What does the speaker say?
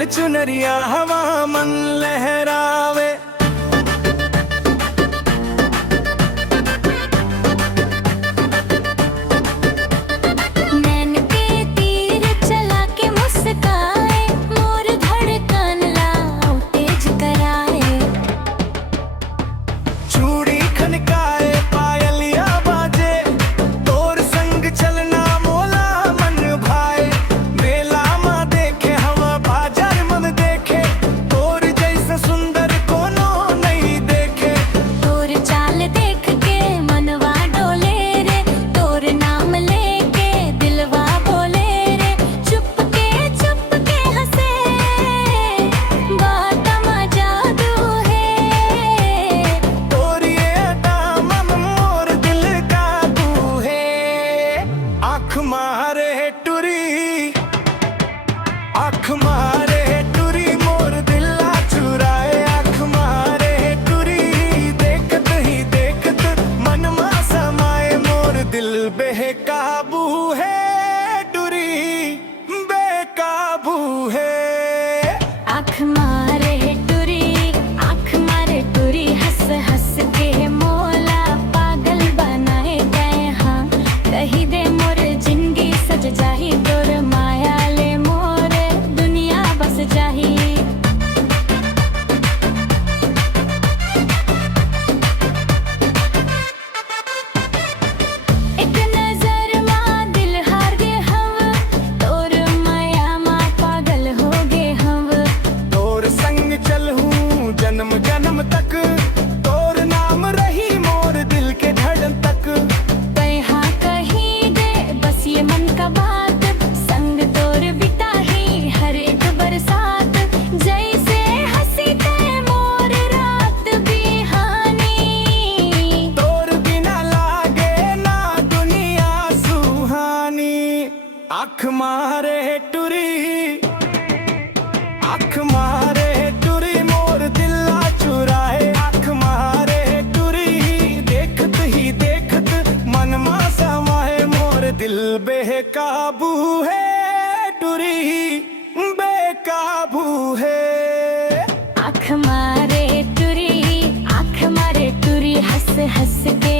लाल चुनरिया हवा मन लहरावे। नैन के तीर चला के मुस्काए, मोर धड़कन लाओ तेज कराए। चूड़ी खनकाए पायलिया बाजे, तोर संग चलना मोला मन भाए। मेला मा देखे हवा बाजार मन देखे, तोर जैसे सुंदर कोनो नहीं देखे। तोर चाल देख के मनवा डोले रे, तोर नाम लेके दिलवा बोले रे। चुप के हंसे, बात जादू है। तोर ये दामन मोर दिल काबू है। आँख मारे टुरी, आँख मारे टुरी मोर दिल आ चुराए। आँख मारे टुरी, देखत ही देखत मन मा समाए। मोर दिल बेकाबू है, टुरी बेकाबू है। आँख मारे टुरी, आँख मारे टुरी, हंस हंस के मोला पागल बनाए गए। हाँ कही दे मोर जिंदगी सज जाही, तोर माया ले मोर दुनिया बस जाही। एक नजर माँ दिल हार गे हम, तोर माया माँ पागल हो गे हम। तोर संग चलूं जन्म जन्म तक, तोर नाम रही मोर दिल के धड़कन तक। कहाँ कहीं दे बस ये मन का बात, संग तोर बिताही हर एक बरसात। जैसे हंसी ते मोर रात बिहानी, तोर बिना लागे ना दुनिया सुहानी। आँख मारे टुरी, आँख मारे टुरी मोर दिल आ चुराए। आँख मारे टुरी, देखत ही देखत मन मा समाए। मोर दिल बेकाबू है, टुरी बेकाबू है। आँख मारे टुरी, आँख मारे टुरी, हंस हंस के